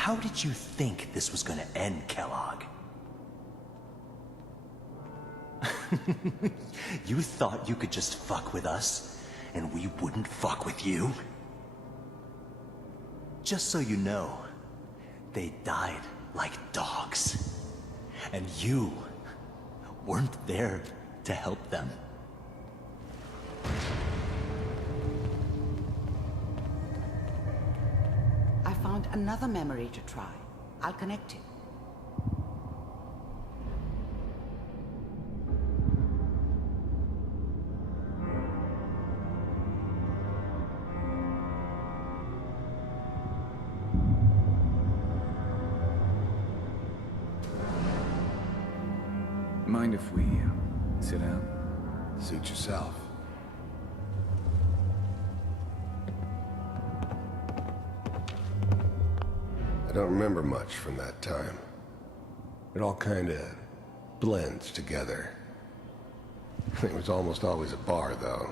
How did you think this was gonna end, Kellogg? You thought you could just fuck with us, and we wouldn't fuck with you? Just so you know, they died like dogs. And you weren't there to help them. I found another memory to try. I'll connect it. Mind if we sit down? Suit yourself. I don't remember much from that time. It all kinda blends together. It was almost always a bar, though.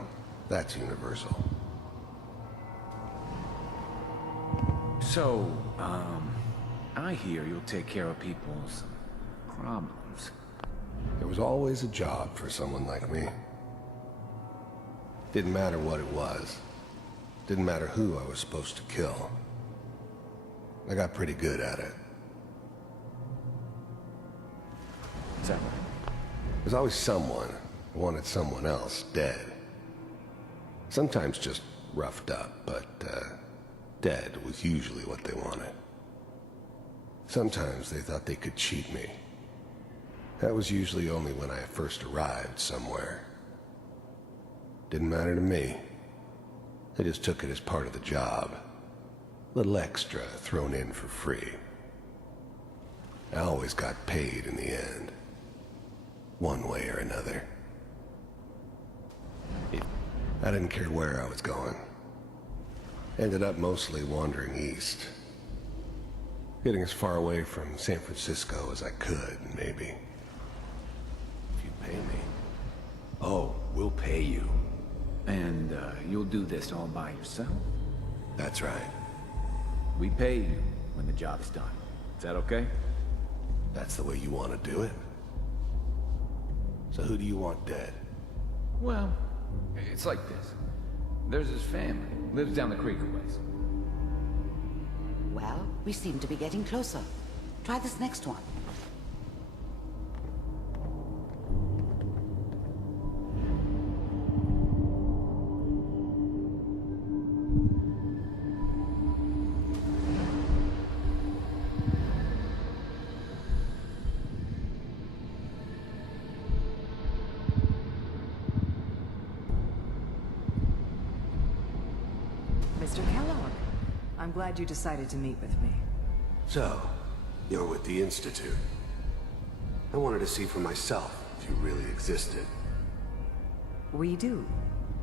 That's universal. So, I hear you'll take care of people's problems. There was always a job for someone like me. Didn't matter what it was. Didn't matter who I was supposed to kill. I got pretty good at it. Is that right? There's always someone who wanted someone else dead. Sometimes just roughed up, but dead was usually what they wanted. Sometimes they thought they could cheat me. That was usually only when I first arrived somewhere. Didn't matter to me. I just took it as part of the job. Little extra thrown in for free. I always got paid in the end. One way or another. I didn't care where I was going. Ended up mostly wandering east. Getting as far away from San Francisco as I could, maybe. If you pay me. Oh, we'll pay you. And, you'll do this all by yourself? That's right. We pay you when the job's done. Is that okay? That's the way you want to do it. So who do you want dead? Well, it's like this. There's his family. Lives down the creek a ways. Well, we seem to be getting closer. Try this next one. Mr. Kellogg, I'm glad you decided to meet with me. So, you're with the Institute. I wanted to see for myself if you really existed. We do,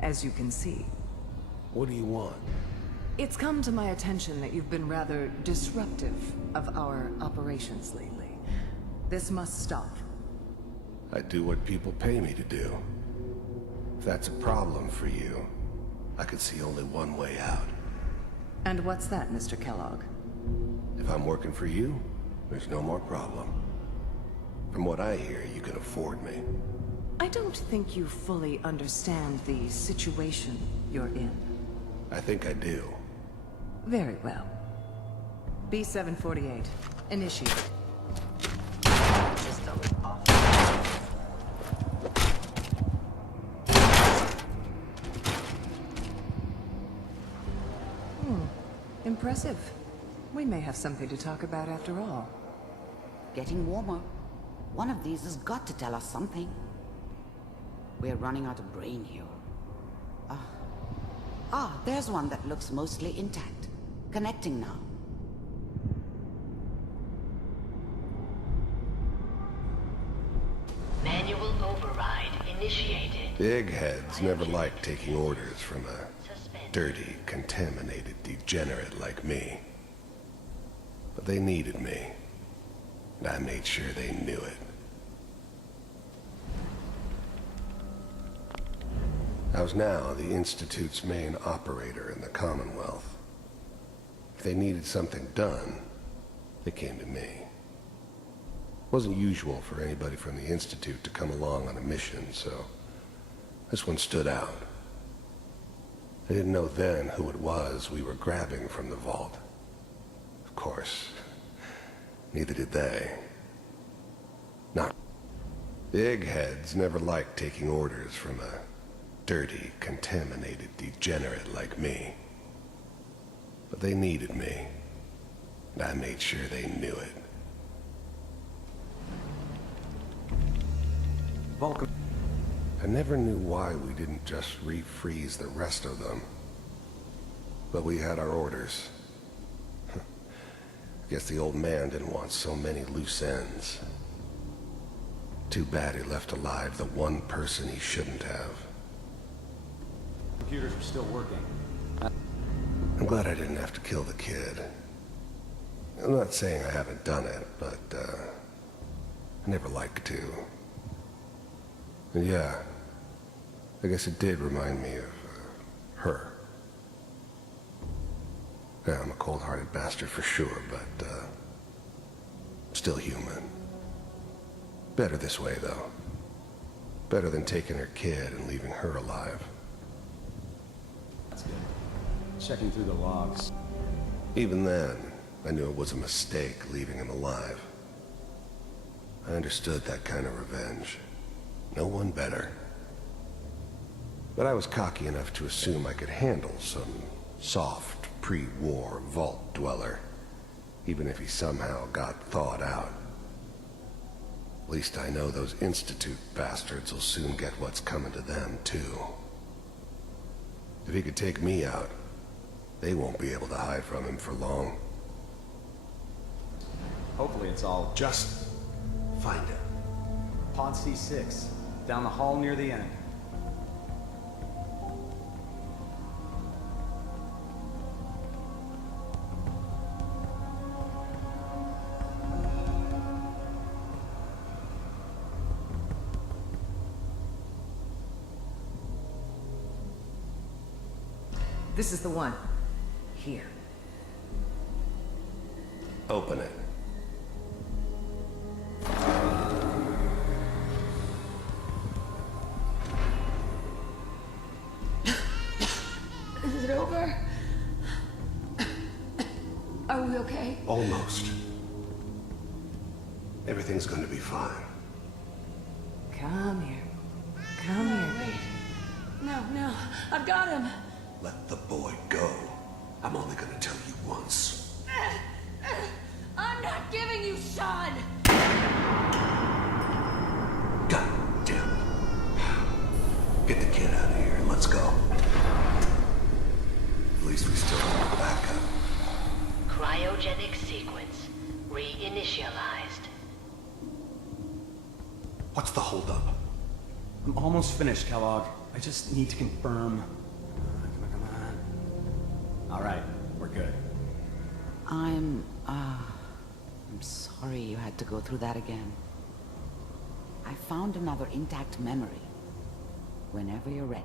as you can see. What do you want? It's come to my attention that you've been rather disruptive of our operations lately. This must stop. I do what people pay me to do. If that's a problem for you, I could see only one way out. And what's that, Mr. Kellogg? If I'm working for you, there's no more problem. From what I hear, you can afford me. I don't think you fully understand the situation you're in. I think I do. Very well. B-748, initiate. Impressive. We may have something to talk about after all. Getting warmer. One of these has got to tell us something. We're running out of brain here. There's one that looks mostly intact. Connecting now. Manual override initiated. The eggheads never liked taking orders from a dirty, contaminated degenerate like me. But they needed me, and I made sure they knew it. I was now the Institute's main operator in the Commonwealth. If they needed something done, They came to me. It wasn't usual for anybody from the Institute to come along on a mission, so this one stood out. I didn't know then who it was we were grabbing from the vault. Of course, neither did they. Not. The eggheads never liked taking orders from a dirty, contaminated degenerate like me. But they needed me, and I made sure they knew it. Vulcan. I never knew why we didn't just refreeze the rest of them. But we had our orders. I guess the old man didn't want so many loose ends. Too bad he left alive the one person he shouldn't have. Computers are still working. I'm glad I didn't have to kill the kid. I'm not saying I haven't done it, but, I never like to. And yeah, I guess it did remind me of, her. Yeah, I'm a cold-hearted bastard for sure, but, still human. Better this way, though. Better than taking her kid and leaving her alive. That's good. Checking through the logs. Even then, I knew it was a mistake leaving him alive. I understood that kind of revenge. No one better. But I was cocky enough to assume I could handle some soft, pre-war vault dweller, even if he somehow got thawed out. At least I know those Institute bastards will soon get what's coming to them, too. If he could take me out, they won't be able to hide from him for long. Hopefully it's all Just find it. Pod C6, down the hall near the end. This is the one. Here. Open it. Is it over? Are we okay? Almost. Everything's going to be fine. Come here. Come here. Wait. No. I've got him. Let the boy go. I'm only going to tell you once. I'm not giving you Sean. God damn it. Get the kid out of here and let's go. At least we still have a backup. Cryogenic sequence reinitialized. What's the holdup? I'm almost finished, Kellogg. I just need to confirm. Come on. All right, we're good. I'm sorry you had to go through that again. I found another intact memory. Whenever you're ready.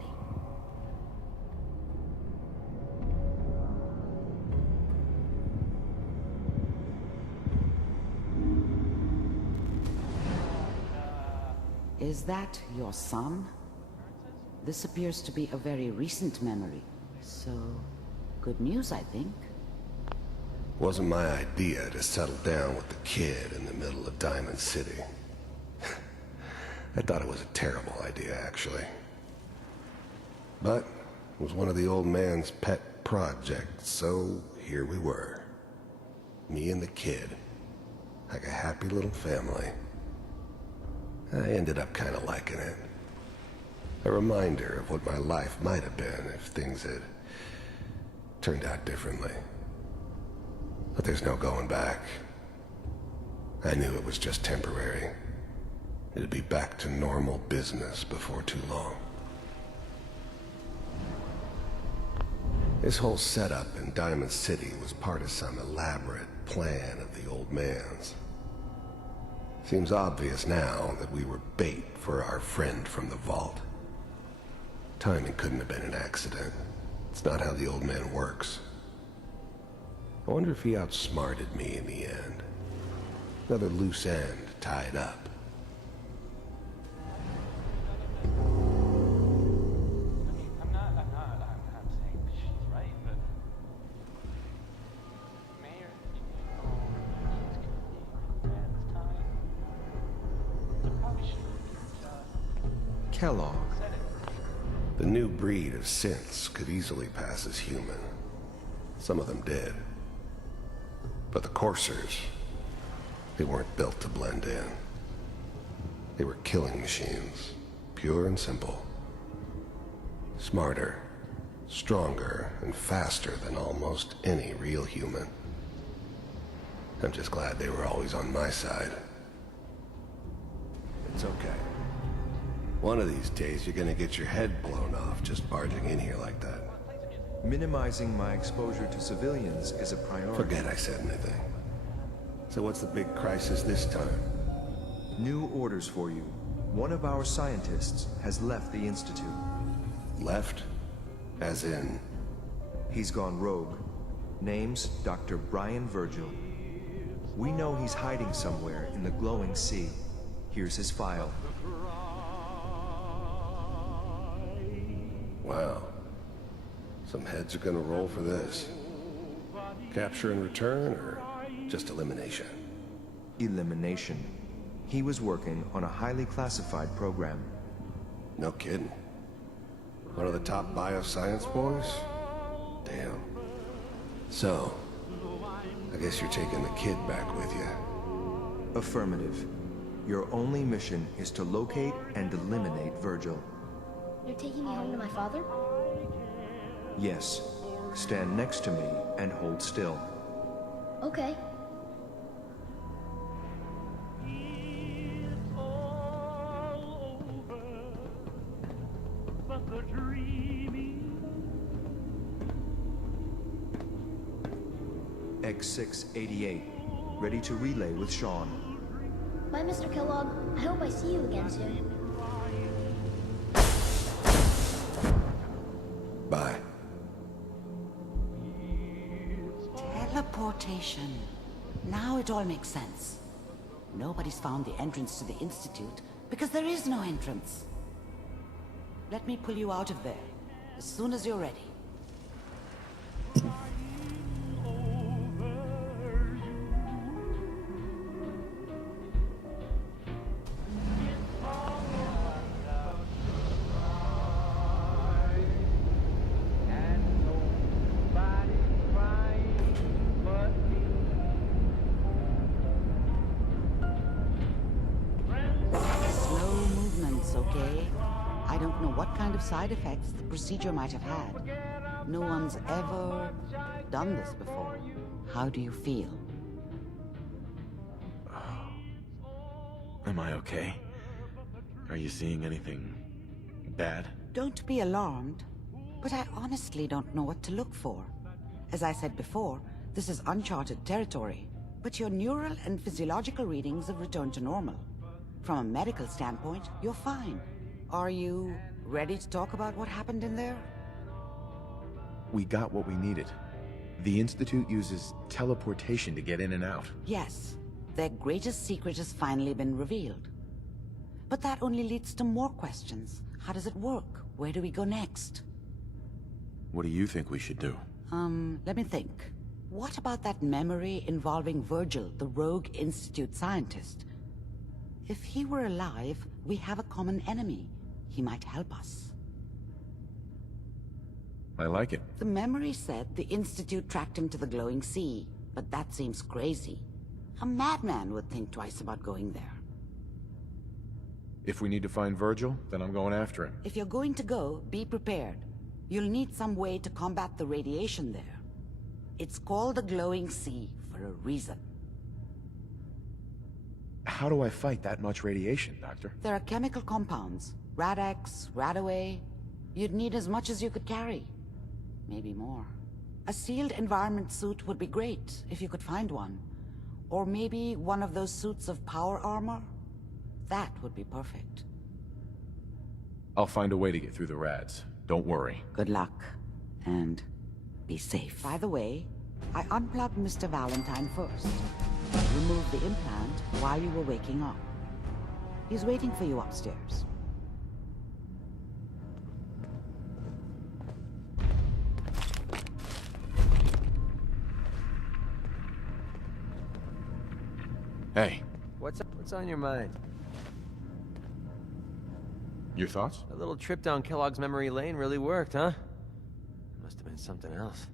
Is that your son? This appears to be a very recent memory. So, good news, I think. Wasn't my idea to settle down with the kid in the middle of Diamond City. I thought it was a terrible idea, actually. But it was one of the old man's pet projects, so here we were. Me and the kid. Like a happy little family. I ended up kind of liking it. A reminder of what my life might have been if things had turned out differently. But there's no going back. I knew it was just temporary. It'd be back to normal business before too long. This whole setup in Diamond City was part of some elaborate plan of the old man's. Seems obvious now that we were bait for our friend from the vault. Timing couldn't have been an accident. It's not how the old man works. I wonder if he outsmarted me in the end. Another loose end tied up. I'm saying she's right, but Mayor, kids could be advanced time. So probably should Kellogg. The new breed of synths could easily pass as human. Some of them did. But the coursers, they weren't built to blend in. They were killing machines, pure and simple. Smarter, stronger, and faster than almost any real human. I'm just glad they were always on my side. It's okay. One of these days you're gonna get your head blown off just barging in here like that. Minimizing my exposure to civilians is a priority. Forget I said anything. So what's the big crisis this time? New orders for you. One of our scientists has left the Institute. Left? As in? He's gone rogue. Name's Dr. Brian Virgil. We know he's hiding somewhere in the glowing sea. Here's his file. Wow. Some heads are gonna roll for this. Capture and return, or just elimination? Elimination. He was working on a highly classified program. No kidding. One of the top bioscience boys? Damn. So, I guess you're taking the kid back with you. Affirmative. Your only mission is to locate and eliminate Virgil. You're taking me home to my father? Yes. Stand next to me and hold still. Okay. X688. Ready to relay with Sean. Bye, Mr. Kellogg. I hope I see you again soon. Bye. Teleportation. Now it all makes sense. Nobody's found the entrance to the Institute because there is no entrance. Let me pull you out of there as soon as you're ready. Okay? I don't know what kind of side effects the procedure might have had. No one's ever done this before. How do you feel? Am I okay? Are you seeing anything bad? Don't be alarmed, but I honestly don't know what to look for. As I said before, this is uncharted territory, but your neural and physiological readings have returned to normal. From a medical standpoint, you're fine. Are you ready to talk about what happened in there? We got what we needed. The Institute uses teleportation to get in and out. Yes. Their greatest secret has finally been revealed. But that only leads to more questions. How does it work? Where do we go next? What do you think we should do? Let me think. What about that memory involving Virgil, the rogue Institute scientist? If he were alive, we have a common enemy. He might help us. I like it. The memory said the Institute tracked him to the glowing sea, but that seems crazy. A madman would think twice about going there. If we need to find Virgil, then I'm going after him. If you're going to go, be prepared. You'll need some way to combat the radiation there. It's called the glowing sea for a reason. How do I fight that much radiation, Doctor? There are chemical compounds. Rad-X, Radaway. You'd need as much as you could carry. Maybe more. A sealed environment suit would be great, if you could find one. Or maybe one of those suits of power armor? That would be perfect. I'll find a way to get through the rads. Don't worry. Good luck. And be safe. By the way, I unplugged Mr. Valentine first. Removed the implant while you were waking up. He's waiting for you upstairs. Hey, What's on your mind? your thoughts? A little trip down Kellogg's memory lane really worked, huh? Must have been something else.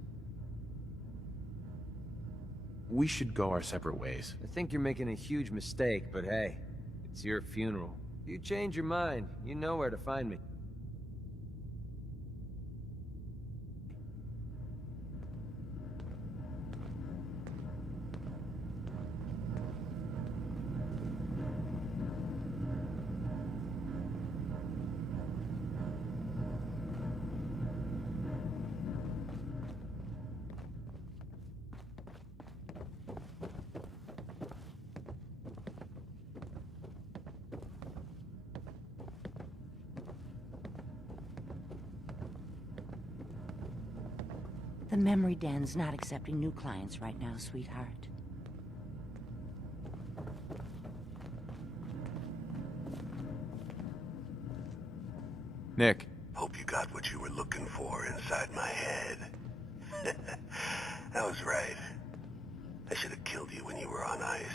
We should go our separate ways. I think you're making a huge mistake, but hey, it's your funeral. If you change your mind, you know where to find me. The memory den's not accepting new clients right now, sweetheart. Nick. Hope you got what you were looking for inside my head. I was right. I should have killed you when you were on ice.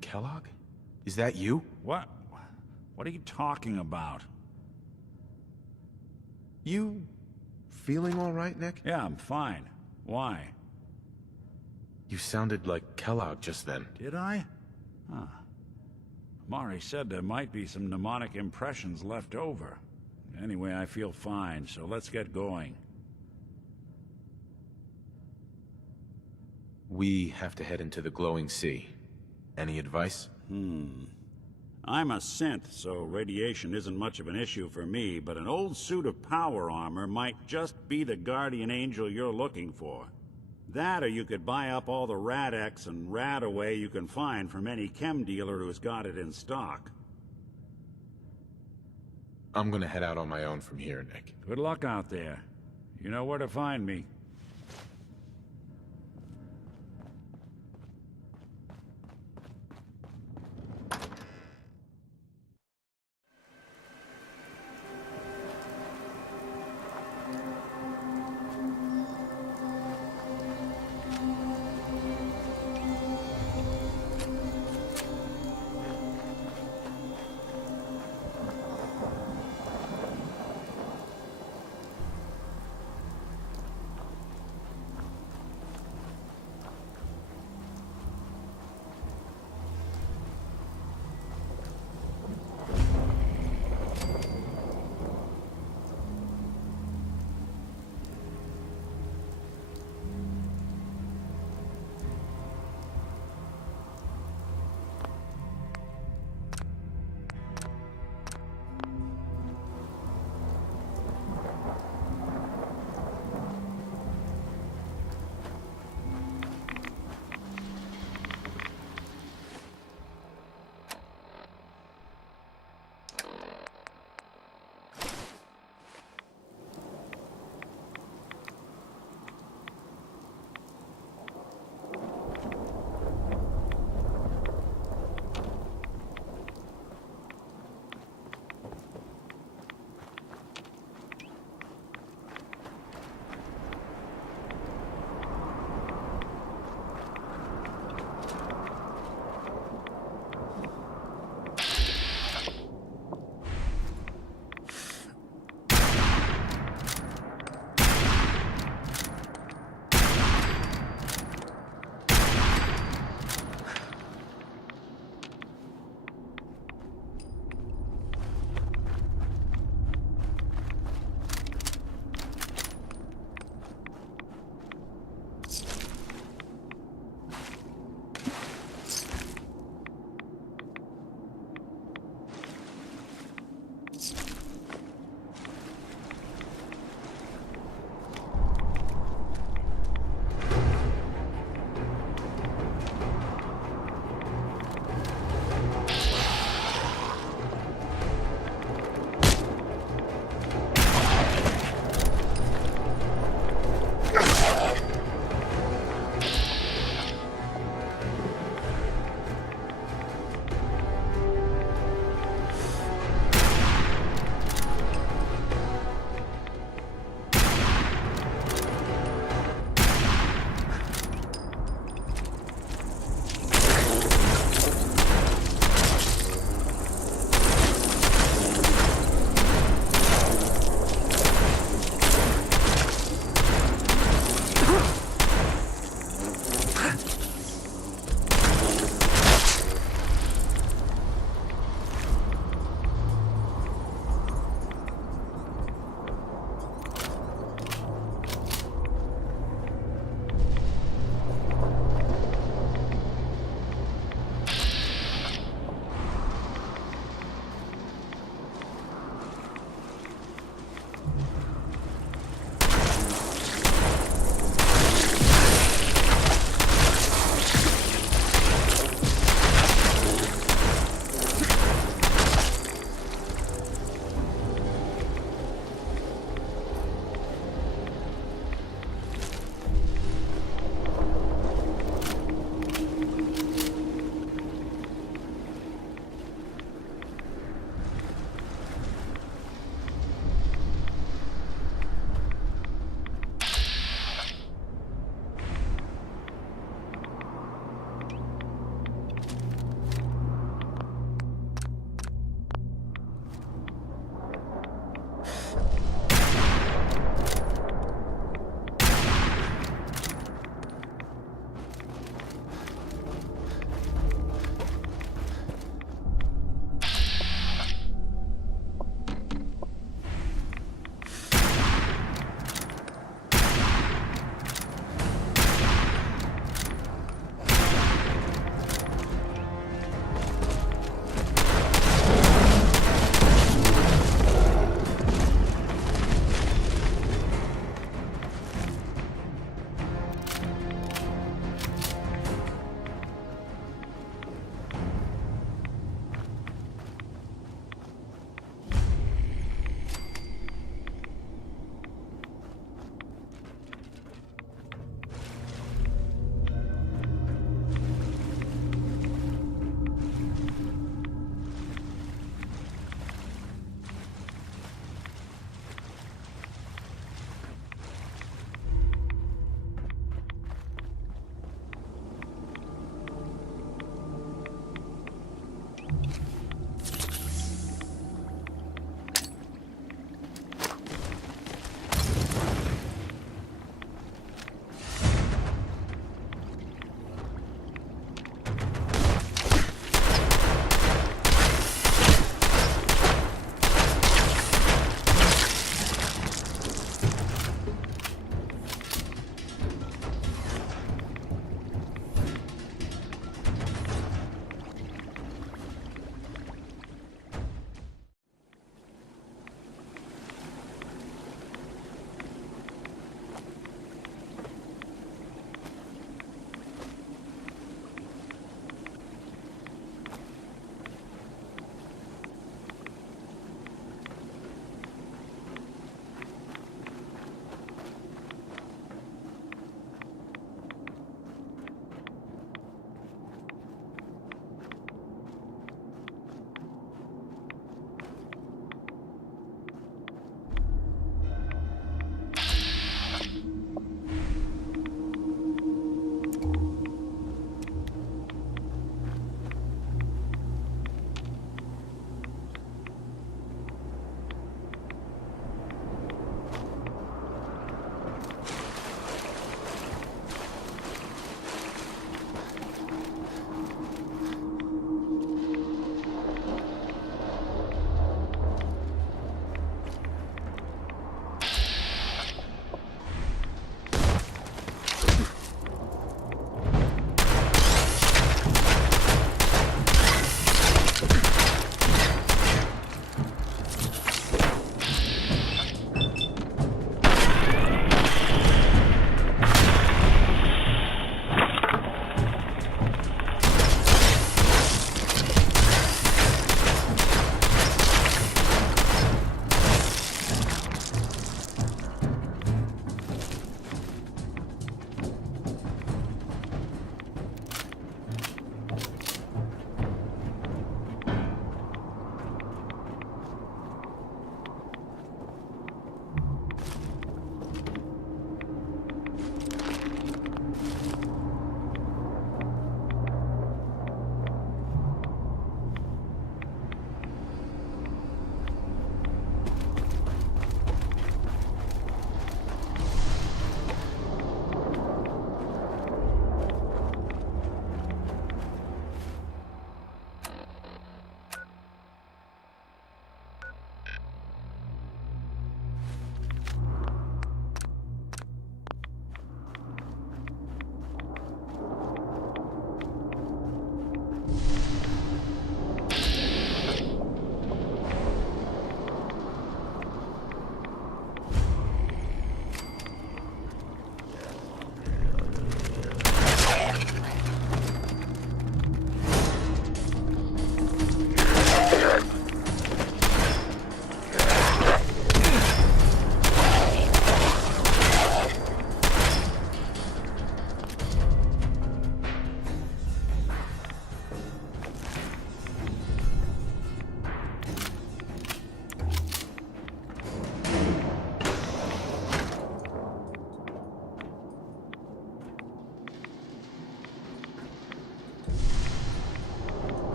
Kellogg? Is that you? What? What are you talking about? You feeling all right, Nick? Yeah, I'm fine. Why? You sounded like Kellogg just then. Did I? Huh. Mari said there might be some mnemonic impressions left over. Anyway, I feel fine, so let's get going. We have to head into the glowing sea. Any advice? I'm a synth, so radiation isn't much of an issue for me, but an old suit of power armor might just be the guardian angel you're looking for. That, or you could buy up all the Rad-X and Rad-Away you can find from any chem dealer who's got it in stock. I'm gonna head out on my own from here, Nick. Good luck out there. You know where to find me.